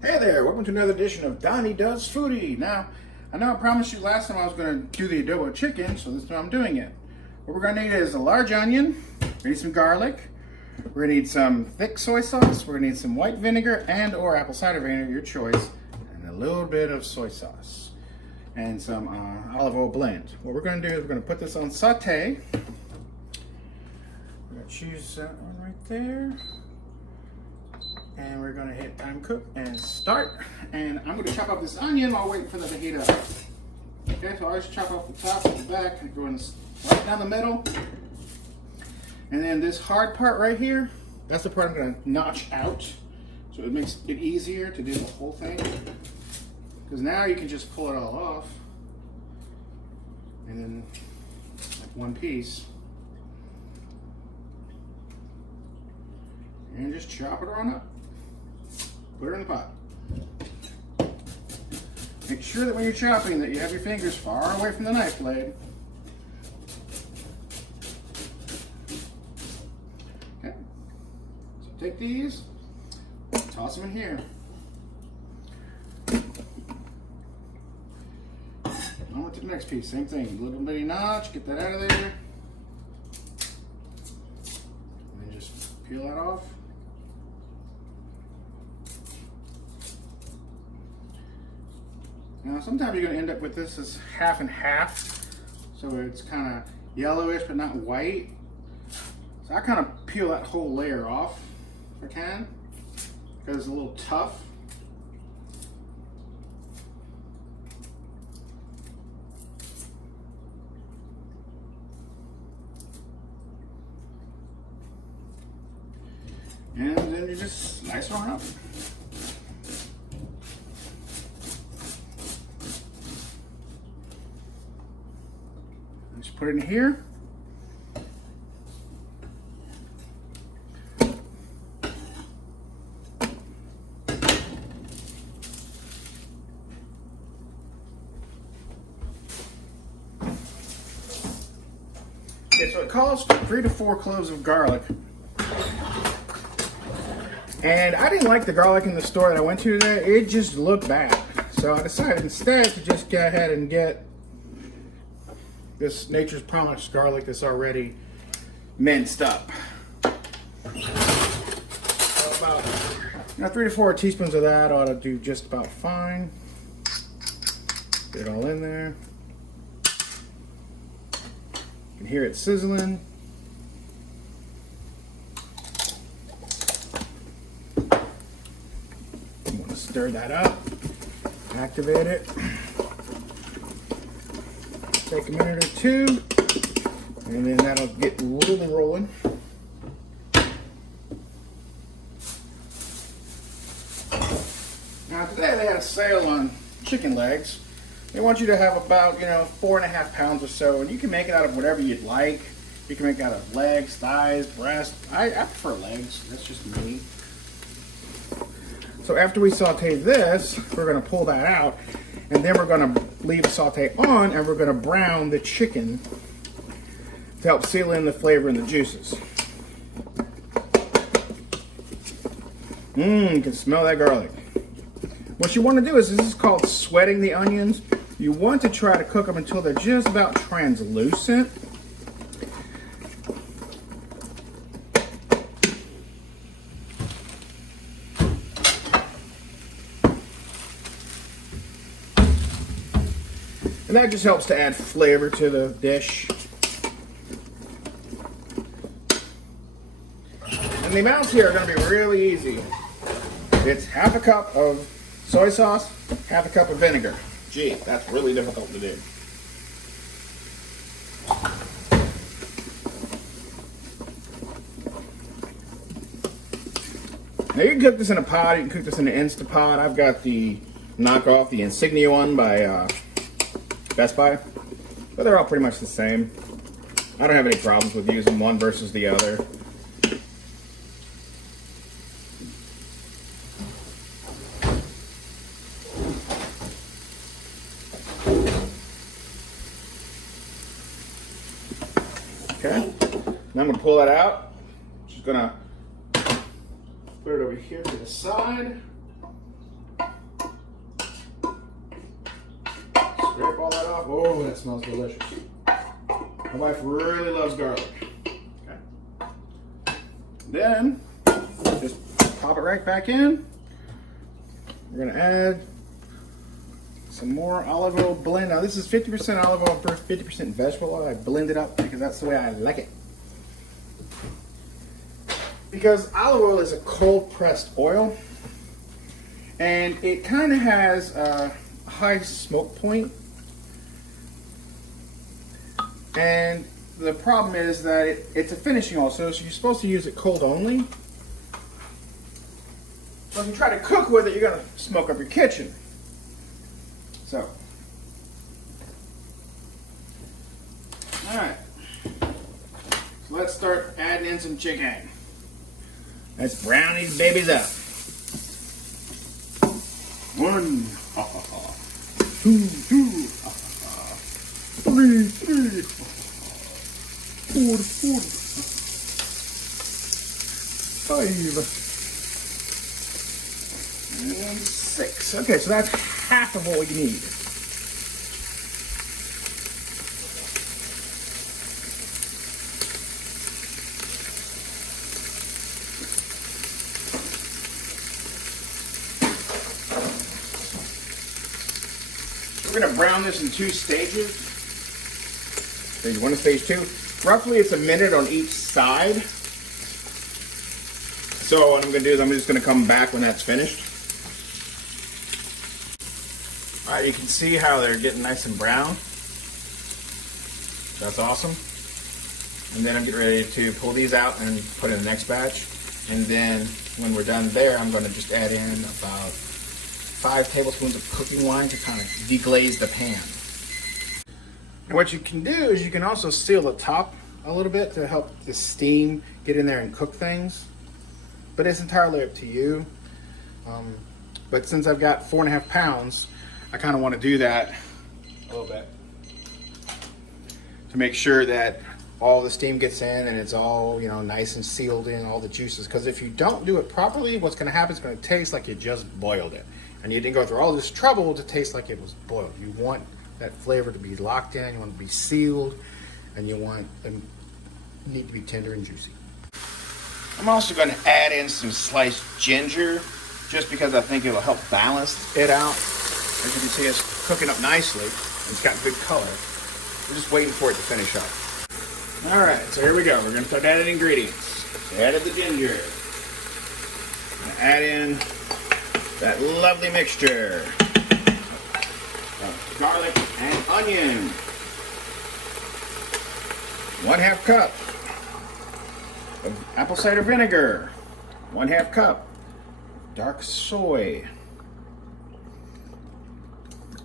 Hey there, welcome to another edition of Donnie Does Foodie. Now, I know I promised you last time I was going to do the adobo chicken, so this time I'm doing it. What we're going to need is a large onion, we're going to need some garlic, we're going to need some thick soy sauce, we're going to need some white vinegar and or apple cider vinegar, your choice, and a little bit of soy sauce, and some olive oil blend. What we're going to do is we're going to put this on sauté. We're going to choose that one right there. And we're gonna hit time cook and start. And I'm gonna chop up this onion while waiting for that to heat up. Okay, so I always chop off the top and the back and going right down the middle. And then this hard part right here, that's the part I'm gonna notch out. So it makes it easier to do the whole thing. Because now you can just pull it all off. And then like one piece. And just chop it on up. Put her in the pot. Make sure that when you're chopping that you have your fingers far away from the knife blade. Okay. So take these, toss them in here. On to the next piece, same thing. Little bitty notch, get that out of there. And then just peel that off. Now, sometimes you're going to end up with this as half and half, so it's kind of yellowish but not white. So I kind of peel that whole layer off if I can, because it's a little tough. And then you just slice it on up. Just put it in here. Okay, so it calls for 3 to 4 cloves of garlic. And I didn't like the garlic in the store that I went to today. It just looked bad. So I decided instead to just go ahead and get this Nature's Promise garlic that's already minced up. So about 3 to 4 teaspoons of that ought to do just about fine. Get it all in there. You can hear it sizzling. You want to stir that up, activate it. Take a minute or two, and then that'll get really rolling. Now today they had a sale on chicken legs. They want you to have about 4.5 pounds or so, and you can make it out of whatever you'd like. You can make it out of legs, thighs, breast. I prefer legs. That's just me. So after we saute this, we're going to pull that out. And then we're going to leave the saute on, and we're going to brown the chicken to help seal in the flavor and the juices. You can smell that garlic. What you want to do is, this is called sweating the onions. You want to try to cook them until they're just about translucent. And that just helps to add flavor to the dish. And the amounts here are going to be really easy. It's half a cup of soy sauce, half a cup of vinegar. Gee, that's really difficult to do. Now you can cook this in a pot, you can cook this in an Instapot. I've got the knockoff, the Insignia one by Best Buy, but they're all pretty much the same. I don't have any problems with using one versus the other. Okay, now I'm going to pull that out. Just going to put it over here to the side. Scrape all that off. Oh, that smells delicious. My wife really loves garlic. Okay. Then, just pop it right back in. We're gonna add some more olive oil blend. Now this is 50% olive oil, 50% vegetable oil. I blend it up because that's the way I like it. Because olive oil is a cold pressed oil, and it kind of has a high smoke point. And the problem is that it's a finishing oil, so you're supposed to use it cold only. So if you try to cook with it, you're gonna smoke up your kitchen. So, all right. So let's start adding in some chicken. Let's brown these babies up. 1, 2, 3, 4, 5, and 6. Okay, so that's half of what we need. We're going to brown this in 2 stages. Stage 1 and stage 2. Roughly it's a minute on each side. So what I'm going to do is I'm just going to come back when that's finished. Alright, you can see how they're getting nice and brown. That's awesome. And then I'm getting ready to pull these out and put in the next batch. And then when we're done there, I'm going to just add in about 5 tablespoons of cooking wine to kind of deglaze the pan. And what you can do is you can also seal the top a little bit to help the steam get in there and cook things. But it's entirely up to you. But since I've got 4.5 pounds, I kind of want to do that a little bit to make sure that all the steam gets in and it's all, you know, nice and sealed in, all the juices. Because if you don't do it properly, what's going to happen is going to taste like you just boiled it. And you didn't go through all this trouble to taste like it was boiled. You want that flavor to be locked in, you want it to be sealed, and you want them need to be tender and juicy. I'm also going to add in some sliced ginger, just because I think it will help balance it out. As you can see, it's cooking up nicely. It's got good color. We're just waiting for it to finish up. All right, so here we go. We're going to start adding ingredients. So added the ginger. Add in that lovely mixture of garlic and onion. 1/2 cup of apple cider vinegar. 1/2 cup dark soy.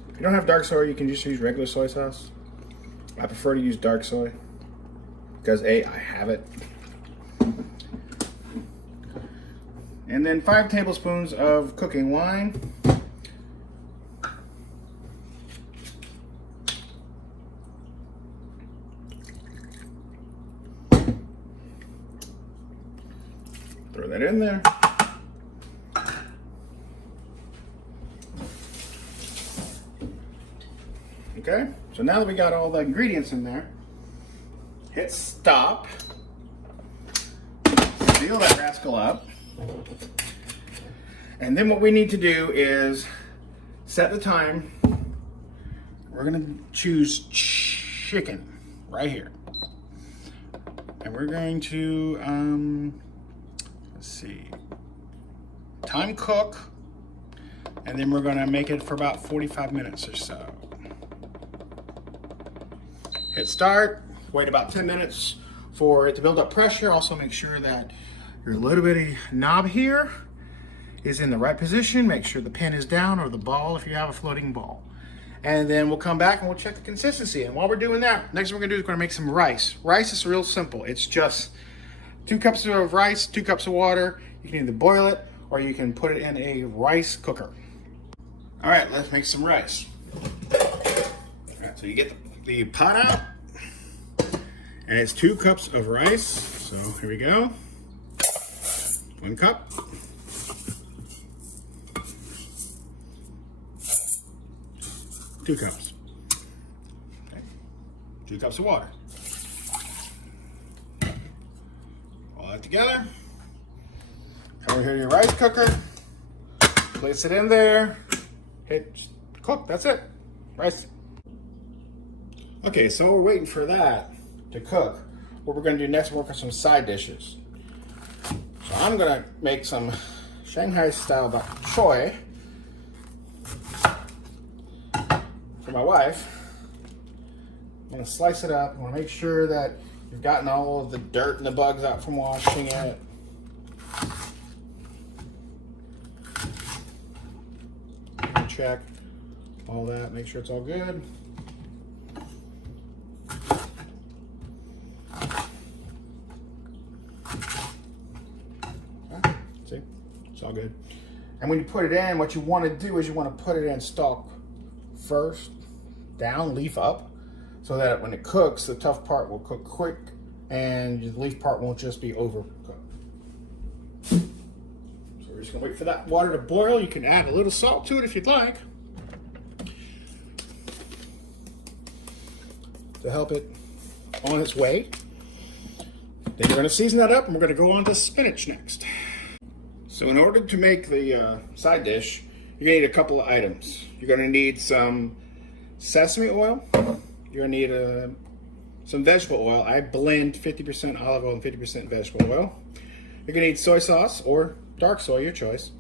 If you don't have dark soy, you can just use regular soy sauce. I prefer to use dark soy because A, I have it. And then 5 tablespoons of cooking wine. Throw that in there. Okay, so now that we got all the ingredients in there, hit stop. Seal that rascal up. And then what we need to do is set the time. We're gonna choose chicken right here. And we're going to, let's see, time cook. And then we're gonna make it for about 45 minutes or so. Hit start, wait about 10 minutes for it to build up pressure. Also make sure that your little bitty knob here is in the right position. Make sure the pin is down, or the ball if you have a floating ball. And then we'll come back and we'll check the consistency. And while we're doing that, next thing we're gonna do is we're gonna make some rice. Rice is real simple. It's just 2 cups of rice, 2 cups of water. You can either boil it or you can put it in a rice cooker. All right, let's make some rice. All right, so you get the pot out, and it's 2 cups of rice. So here we go. 1 cup. 2 cups. 2 cups of water. All that together. Come over here to your rice cooker. Place it in there. Hit cook. That's it. Rice. Okay, so we're waiting for that to cook. What we're going to do next, work on some side dishes. So I'm going to make some Shanghai style bok choy for my wife. I'm going to slice it up. I want to make sure that you've gotten all of the dirt and the bugs out from washing it. Check all that, make sure it's all good. Okay, see, it's all good. And when you put it in, what you want to do is you want to put it in stalk first, down, leaf up, so that when it cooks, the tough part will cook quick and the leaf part won't just be overcooked. We're just gonna wait for that water to boil. You can add a little salt to it if you'd like to help it on its way. Then you're gonna season that up and we're gonna go on to spinach next. So in order to make the side dish, you're gonna need a couple of items. You're gonna need some sesame oil. You're gonna need some vegetable oil. I blend 50% olive oil and 50% vegetable oil. You're gonna need soy sauce or dark soy, your choice.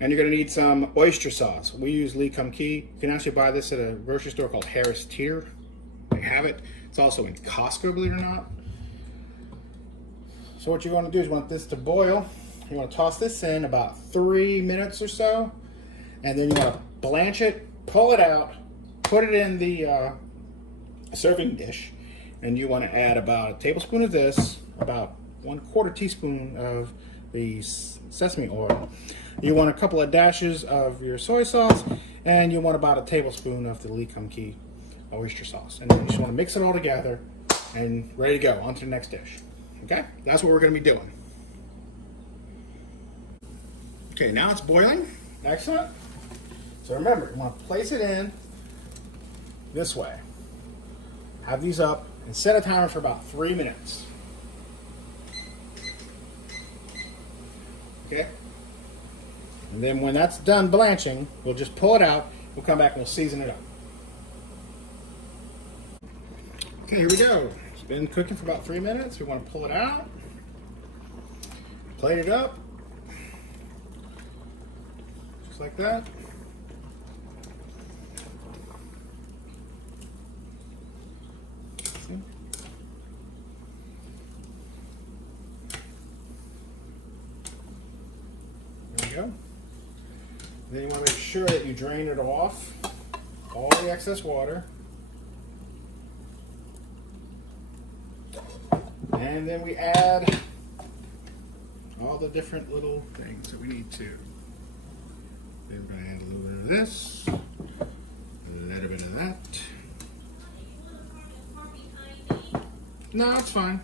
And you're gonna need some oyster sauce. We use Lee Kum Kee. You can actually buy this at a grocery store called Harris Teeter. They have it. It's also in Costco, believe it or not. So what you're gonna do is you want this to boil. You wanna toss this in about 3 minutes or so. And then you wanna blanch it, pull it out, put it in the serving dish. And you wanna add about a tablespoon of this, about 1/4 teaspoon of the sesame oil. You want a couple of dashes of your soy sauce, and you want about a tablespoon of the Lee Kum Kee oyster sauce. And then you just want to mix it all together and ready to go on to the next dish. Okay, that's what we're going to be doing. Okay, now it's boiling. Excellent. So remember, you want to place it in this way. Have these up and set a timer for about 3 minutes. Okay, and then when that's done blanching, we'll just pull it out. We'll come back and we'll season it up. Okay, here we go. It's been cooking for about 3 minutes. We want to pull it out, plate it up, just like that. See? Go. Then you want to make sure that you drain it off, all the excess water. And then we add all the different little things that we need to. Then we're going to add a little bit of this, a little bit of that. No, it's fine.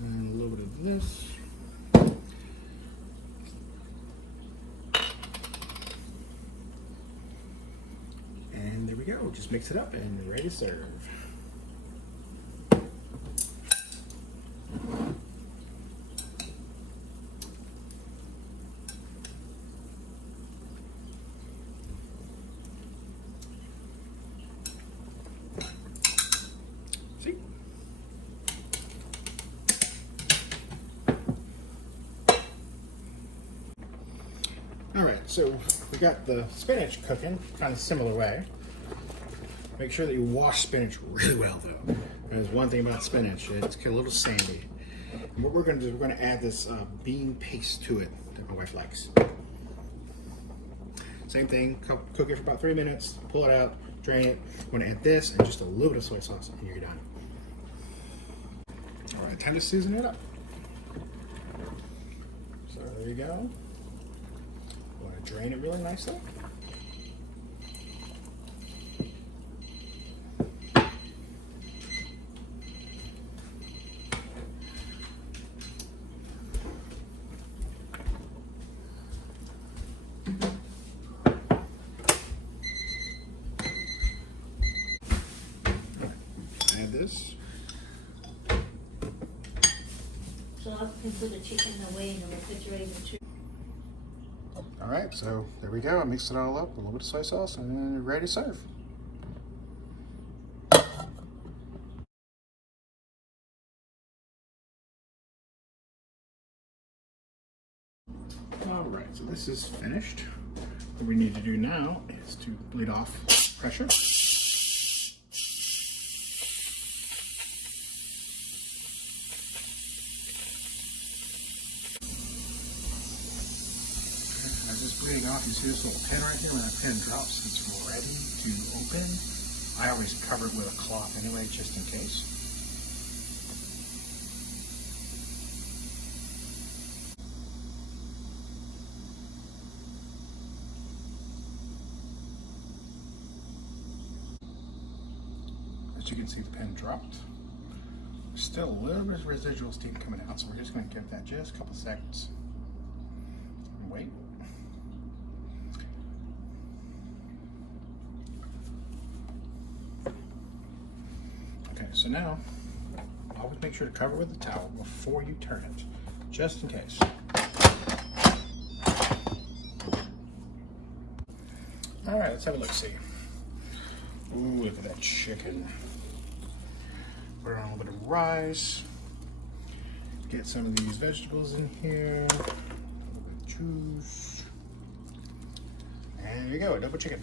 And a little bit of this. And there we go. Just mix it up and we're ready to serve. See? All right, so we got the spinach cooking, kind of similar way. Make sure that you wash spinach really well though. There's one thing about spinach, it's a little sandy. And what we're gonna do is we're gonna add this bean paste to it that my wife likes. Same thing, cook it for about 3 minutes, pull it out, drain it. We're gonna add this and just a little bit of soy sauce and you're done. All right, time to season it up. So there you go. Want to drain it really nicely. pieces. So I can put the chicken away in the refrigerator too. All right, so there we go. I mixed it all up, a little bit of soy sauce, and then ready to serve. All right, so this is finished. What we need to do now is to bleed off pressure. Okay, as it's bleeding off, you see this little pin right here? When that pin drops, it's ready to open. I always cover it with a cloth anyway, just in case. As you can see, the pin dropped. Still a little bit of residual steam coming out, so we're just going to give that just a couple seconds and wait. Okay, so now always make sure to cover with a towel before you turn it, just in case. All right, let's have a look-see. Ooh, look at that chicken. Put on a little bit of rice. Get some of these vegetables in here. A little bit of juice. And there you go, adobo chicken.